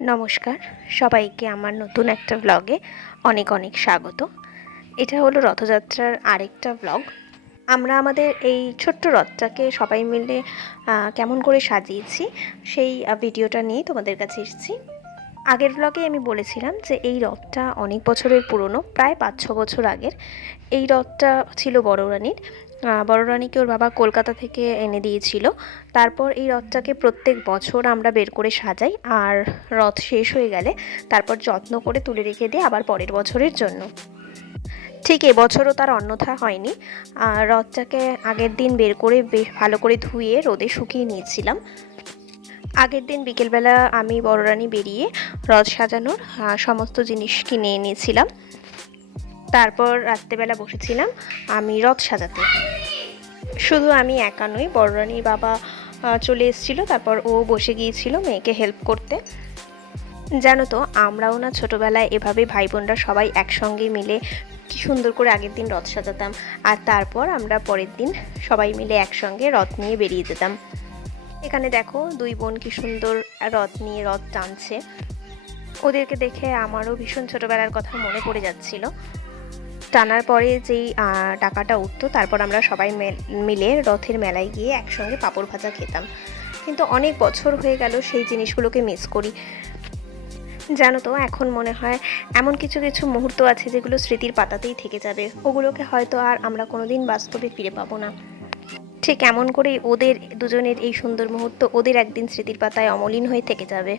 নমস্কার সবাইকে আমার নতুন একটা ব্লগে অনেক অনেক স্বাগত। এটা হলো রথযাত্রার আরেকটা ব্লগ। আমরা আমাদের এই ছোট্ট রথটাকে সবাই মিলে কেমন করে সাজিয়েছি সেই ভিডিওটা নিয়ে তোমাদের কাছে এসেছি। আগের ব্লগে আমি বলেছিলাম যে এই রথটা অনেক বছরের পুরনো, প্রায় 5-6 বছর আগের। এই রথটা ছিল বড় রানীর। বড় রানীকে ওর বাবা কলকাতা থেকে এনে দিয়েছিল। তারপর এই রথটাকে প্রত্যেক বছর আমরা বের করে সাজাই, আর রথ শেষ হয়ে গেলে তারপর যত্ন করে তুলে রেখে দিই আবার পরের বছরের জন্য। ঠিক এবছরও তার অন্যথা হয়নি। রথটাকে আগের দিন বের করে বেশ ভালো করে ধুয়ে রোদে শুকিয়ে নিয়েছিলাম। আগের দিন বিকেলবেলা আমি বড় রানী বেরিয়ে রথ সাজানোর সমস্ত জিনিস কিনে এনেছিলাম। তারপর রাত্রেবেলা বসেছিলাম আমি রথ সাজাতে। শুধু আমি একা নই, বড় রানীর বাবা চলে এসেছিলো, তারপর ও বসে গিয়েছিল মেয়েকে হেল্প করতে। জানো তো, আমরাও না ছোটোবেলায় এভাবে ভাই বোনরা সবাই একসঙ্গে মিলে কি সুন্দর করে আগের দিন রথ সাজাতাম, আর তারপর আমরা পরের দিন সবাই মিলে একসঙ্গে রথ নিয়ে বেরিয়ে যেতাম। এখানে দেখো দুই বোন কি সুন্দর রথ নিয়ে রথ টানছে। ওদেরকে দেখে আমারও ভীষণ ছোটোবেলার কথা মনে পড়ে যাচ্ছিল। টানার পরে যেই টাকাটা উঠতো, তারপর আমরা সবাই মিলে রথের মেলায় গিয়ে একসঙ্গে পাঁপড় ভাজা খেতাম। কিন্তু অনেক বছর হয়ে গেল, সেই জিনিসগুলোকে মিস করি। জানো তো, এখন মনে হয় এমন কিছু কিছু মুহূর্ত আছে যেগুলো স্মৃতির পাতাতেই থেকে যাবে, ওগুলোকে হয়তো আর আমরা কোনোদিন বাস্তবে ফিরে পাবো না। ঠিক এমন করেই ওদের দুজনের এই সুন্দর মুহূর্ত ওদের একদিন স্মৃতির পাতায় অমলিন হয়ে থেকে যাবে।